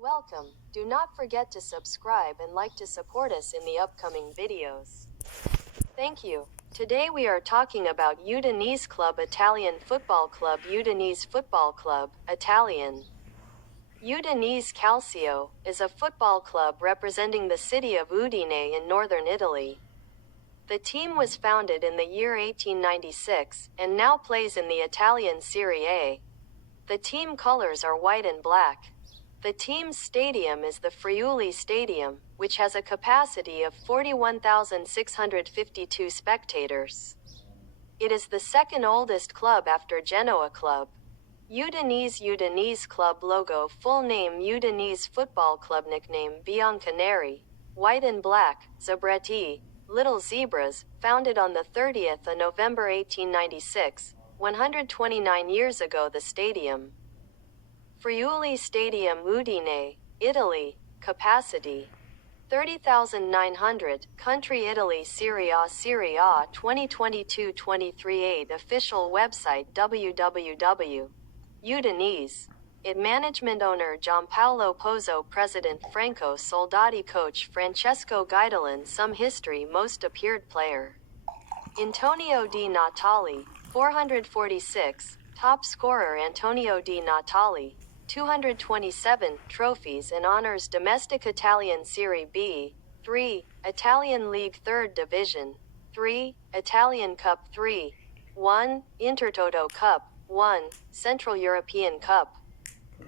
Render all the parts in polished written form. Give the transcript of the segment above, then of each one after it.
Welcome. Do not forget to subscribe and like to support us in the upcoming videos. Thank you. Today we are talking about Udinese Club Italian Football Club Udinese Football Club, Italian. Udinese Calcio is a football club representing the city of Udine in northern Italy. The team was founded in the year 1896 and now plays in the Italian Serie A. The team colors are white and black. The team's stadium is the Friuli Stadium, which has a capacity of 41,652 spectators. It is the second oldest club after Genoa Club. Udinese Club logo. Full name: Udinese Football Club. Nickname: Bianconeri, white and black, Zebretti, little zebras. Founded on the 30th of November 1896, 129 years ago. The stadium. Friuli Stadium, Udine, Italy. Capacity 30,900. Country: Italy. Serie A 2022-23. Official website www.udinese. It management owner Gianpaolo Pozzo, president Franco Soldati, coach Francesco Guidolin. Some history: most appeared player Antonio Di Natale, 446, top scorer Antonio Di Natale, 227 trophies and honors. Domestic: Italian Serie B, 3, Italian League 3rd Division, 3, Italian Cup 3, 1, Intertoto Cup, 1, Central European Cup,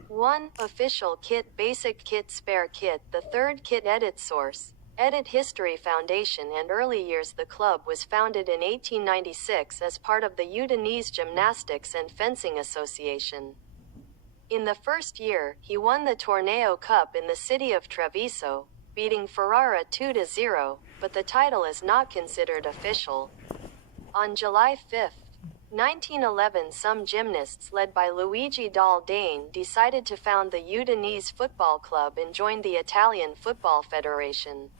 1, Official Kit, Basic Kit, Spare Kit. The third kit. Edit source: Edit History Foundation and early years. The club was founded in 1896 as part of the Udinese Gymnastics and Fencing Association. In the first year, he won the Torneo Cup in the city of Treviso, beating Ferrara 2-0, but the title is not considered official. On July 5, 1911, some gymnasts led by Luigi Dal Dane decided to found the Udinese Football Club and joined the Italian Football Federation.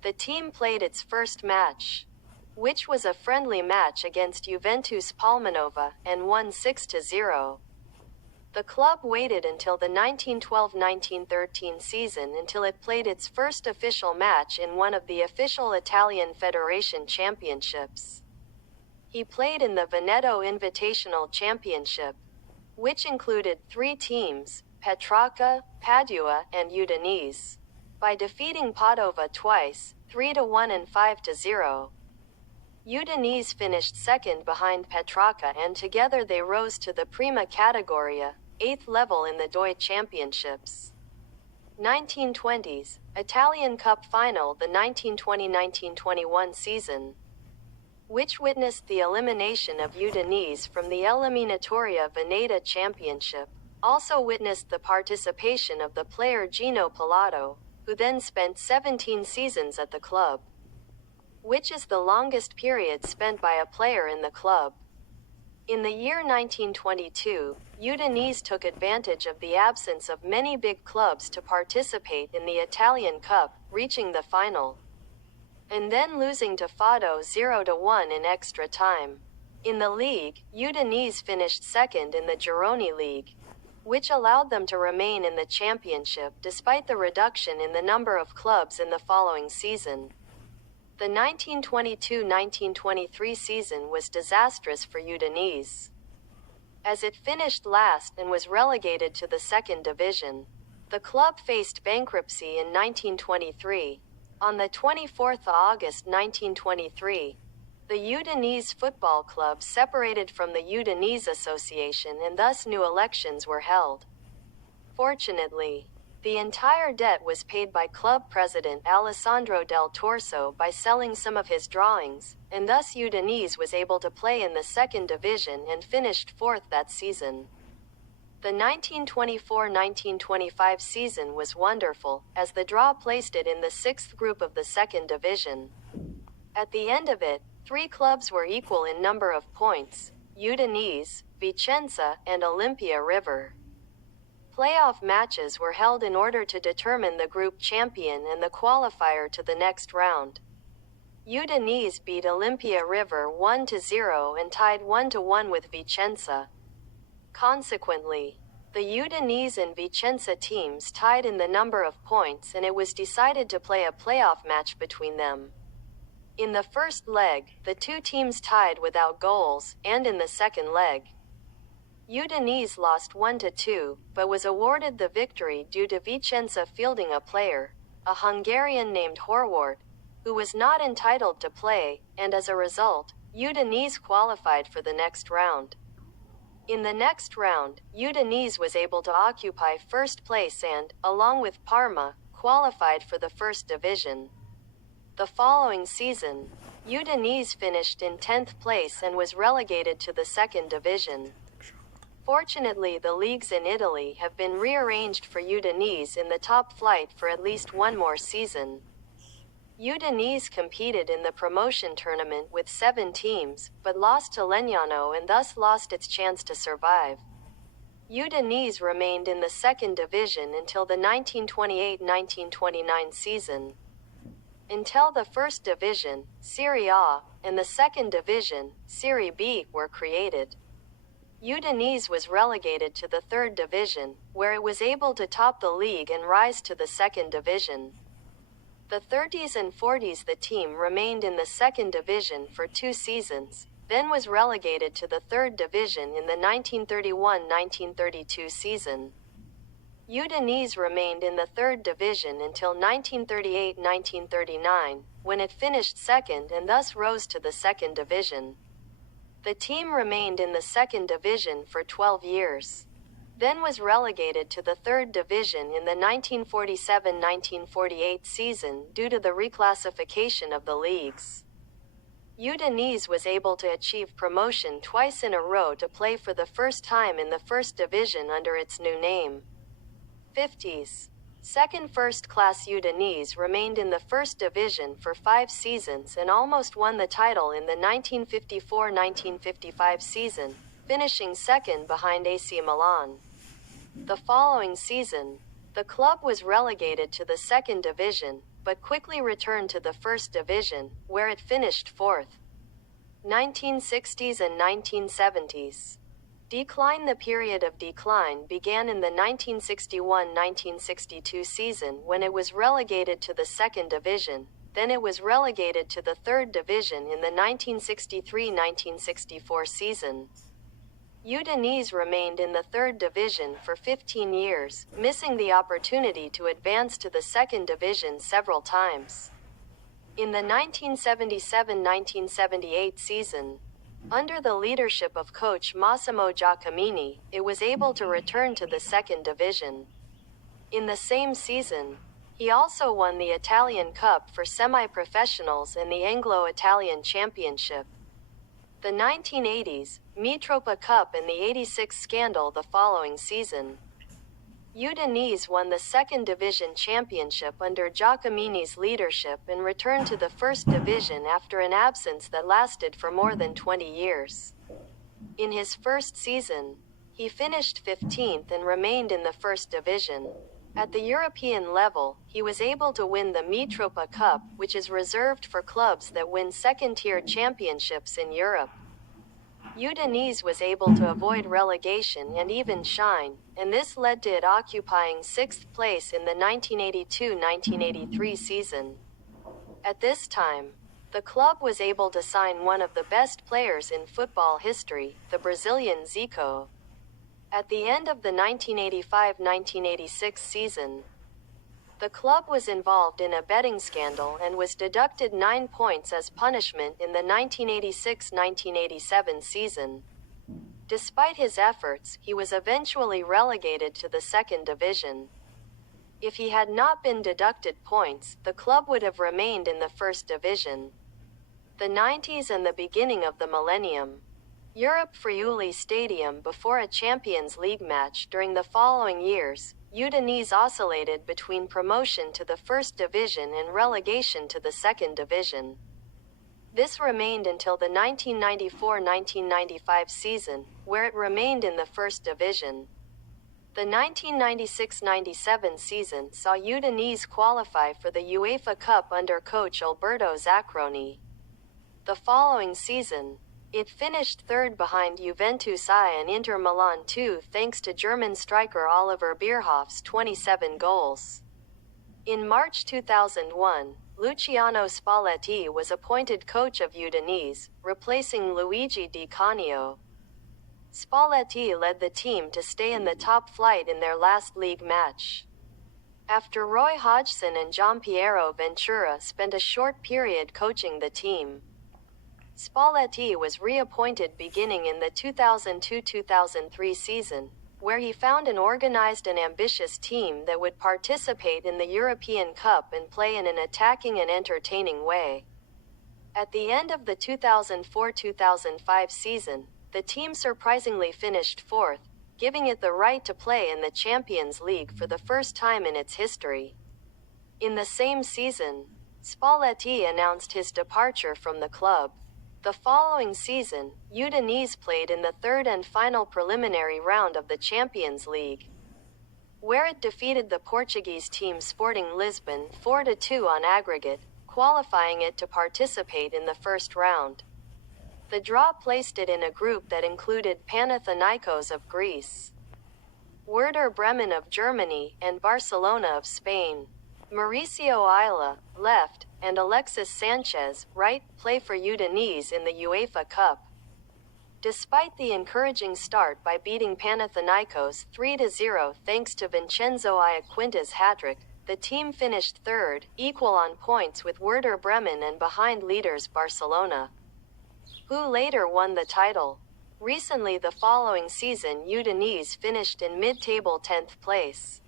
The team played its first match, which was a friendly match against Juventus Palmanova, and won 6-0. The club waited until the 1912-1913 season until it played its first official match in one of the official Italian Federation Championships. He played in the Veneto Invitational Championship, which included 3 teams, Petrarca, Padua, and Udinese, by defeating Padova twice, 3-1 and 5-0. Udinese finished second behind Petrarca, and together they rose to the Prima Categoria, 8th level in the DOI Championships. 1920s, Italian Cup final. The 1920-1921 season, which witnessed the elimination of Udinese from the Eliminatoria Veneta Championship, also witnessed the participation of the player Gino Pilato, who then spent 17 seasons at the club, which is the longest period spent by a player in the club. In the year 1922, Udinese took advantage of the absence of many big clubs to participate in the Italian Cup, reaching the final, and then losing to Fado 0-1 in extra time. In the league, Udinese finished second in the Gironi League, which allowed them to remain in the championship despite the reduction in the number of clubs in the following season. The 1922-1923 season was disastrous for Udinese, as it finished last and was relegated to the second division. The club faced bankruptcy in 1923. On the 24th of August 1923, the Udinese Football Club separated from the Udinese Association and thus new elections were held. Fortunately, the entire debt was paid by club president Alessandro Del Torso by selling some of his drawings, and thus Udinese was able to play in the second division and finished 4th that season. The 1924-1925 season was wonderful, as the draw placed it in the 6th group of the second division. At the end of it, 3 clubs were equal in number of points: Udinese, Vicenza, and Olimpia River. Playoff matches were held in order to determine the group champion and the qualifier to the next round. Udinese beat Olimpia River 1-0 and tied 1-1 with Vicenza. Consequently, The Udinese and Vicenza teams tied in the number of points, and it was decided to play a playoff match between them. In the first leg, the two teams tied without goals, and in the second leg, Udinese lost 1-2, but was awarded the victory due to Vicenza fielding a player, a Hungarian named Horvath, who was not entitled to play, and as a result, Udinese qualified for the next round. In the next round, Udinese was able to occupy first place and, along with Parma, qualified for the first division. The following season, Udinese finished in 10th place and was relegated to the second division. Fortunately, the leagues in Italy have been rearranged for Udinese in the top flight for at least one more season. Udinese competed in the promotion tournament with 7 teams, but lost to Legnano and thus lost its chance to survive. Udinese remained in the second division until the 1928-1929 season. Until the first division, Serie A, and the second division, Serie B, were created. Udinese was relegated to the third division, where it was able to top the league and rise to the second division. The 30s and 40s the team remained in the second division for 2 seasons, then was relegated to the third division in the 1931-1932 season. Udinese remained in the third division until 1938-1939, when it finished second and thus rose to the second division. The team remained in the second division for 12 years. Then was relegated to the third division in the 1947-1948 season due to the reclassification of the leagues. Udinese was able to achieve promotion twice in a row to play for the first time in the first division under its new name. 50s. Second first-class Udinese remained in the first division for 5 seasons and almost won the title in the 1954-1955 season, finishing second behind AC Milan. The following season, the club was relegated to the second division, but quickly returned to the first division, where it finished 4th. 1960s and 1970s. Decline. The period of decline began in the 1961-1962 season when it was relegated to the second division, then it was relegated to the third division in the 1963-1964 season. Udinese remained in the third division for 15 years, missing the opportunity to advance to the second division several times. In the 1977-1978 season, under the leadership of coach Massimo Giacomini, it was able to return to the second division. In the same season, he also won the Italian Cup for semi-professionals and the Anglo-Italian Championship. The 1980s, Mitropa Cup and the 86 scandal the following season. Udinese won the second division championship under Giacomini's leadership and returned to the first division after an absence that lasted for more than 20 years. In his first season, he finished 15th and remained in the first division. At the European level, he was able to win the Mitropa Cup, which is reserved for clubs that win second-tier championships in Europe. Udinese was able to avoid relegation and even shine, and this led to it occupying 6th place in the 1982-1983 season. At this time, the club was able to sign one of the best players in football history, the Brazilian Zico. At the end of the 1985-1986 season, the club was involved in a betting scandal and was deducted 9 points as punishment in the 1986-1987 season. Despite his efforts, he was eventually relegated to the second division. If he had not been deducted points, the club would have remained in the first division. The 90s and the beginning of the millennium. Europe Friuli Stadium. Before a Champions League match during the following years, Udinese oscillated between promotion to the first division and relegation to the second division. This remained until the 1994-1995 season, where it remained in the first division. The 1996-97 season saw Udinese qualify for the UEFA Cup under coach Alberto Zaccheroni. The following season, It finished third behind Juventus I and Inter Milan II thanks to German striker Oliver Bierhoff's 27 goals. In March 2001, Luciano Spalletti was appointed coach of Udinese, replacing Luigi Di Canio. Spalletti led the team to stay in the top flight in their last league match. After Roy Hodgson and Giampiero Ventura spent a short period coaching the team, Spalletti was reappointed beginning in the 2002-2003 season, where he found an organized and ambitious team that would participate in the European Cup and play in an attacking and entertaining way. At the end of the 2004-2005 season, the team surprisingly finished fourth, giving it the right to play in the Champions League for the first time in its history. In the same season, Spalletti announced his departure from the club. The following season, Udinese played in the third and final preliminary round of the Champions League, where it defeated the Portuguese team Sporting Lisbon 4-2 on aggregate, qualifying it to participate in the first round. The draw placed it in a group that included Panathinaikos of Greece, Werder Bremen of Germany, and Barcelona of Spain. Mauricio Isla, left, and Alexis Sanchez, right, play for Udinese in the UEFA Cup. Despite the encouraging start by beating Panathinaikos 3-0 thanks to Vincenzo Iaquinta's hat-trick, the team finished third, equal on points with Werder Bremen and behind leaders Barcelona, who later won the title. Recently, the following season, Udinese finished in mid-table 10th place.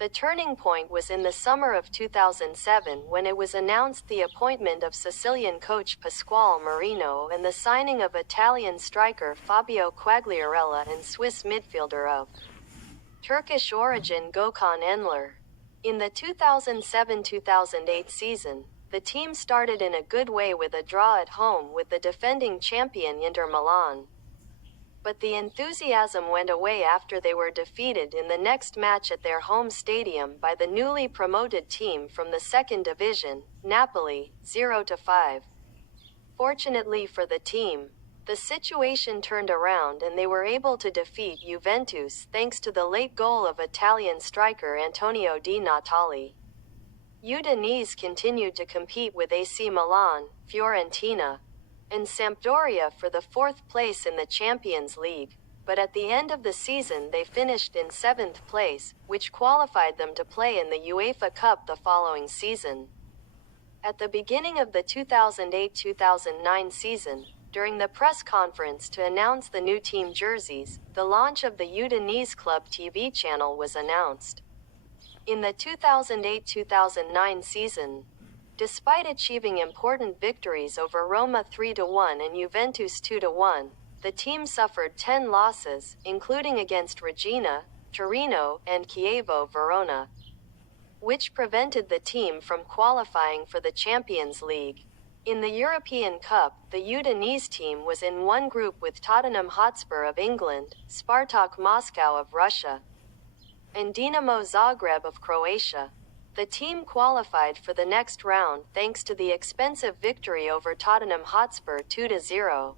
The turning point was in the summer of 2007 when it was announced the appointment of Sicilian coach Pasquale Marino and the signing of Italian striker Fabio Quagliarella and Swiss midfielder of Turkish origin Gökhan Enler. In the 2007-2008 season, the team started in a good way with a draw at home with the defending champion Inter Milan. But the enthusiasm went away after they were defeated in the next match at their home stadium by the newly promoted team from the second division, Napoli, 0-5. Fortunately for the team, the situation turned around and they were able to defeat Juventus thanks to the late goal of Italian striker Antonio Di Natale. Udinese continued to compete with AC Milan, Fiorentina, and Sampdoria for the fourth place in the Champions League, but at the end of the season they finished in seventh place, which qualified them to play in the UEFA Cup the following season. At the beginning of the 2008-2009 season, during the press conference to announce the new team jerseys, the launch of the Udinese Club TV channel was announced. In the 2008-2009 season, despite achieving important victories over Roma 3-1 and Juventus 2-1, the team suffered 10 losses, including against Regina, Torino, and Chievo Verona, which prevented the team from qualifying for the Champions League. In the European Cup, the Udinese team was in one group with Tottenham Hotspur of England, Spartak Moscow of Russia, and Dinamo Zagreb of Croatia. The team qualified for the next round thanks to the expensive victory over Tottenham Hotspur 2-0.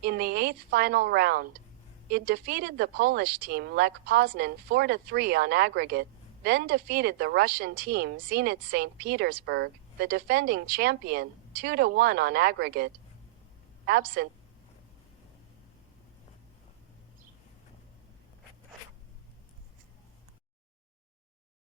In the eighth final round, it defeated the Polish team Lech Poznan 4-3 on aggregate, then defeated the Russian team Zenit St. Petersburg, the defending champion, 2-1 on aggregate. Absent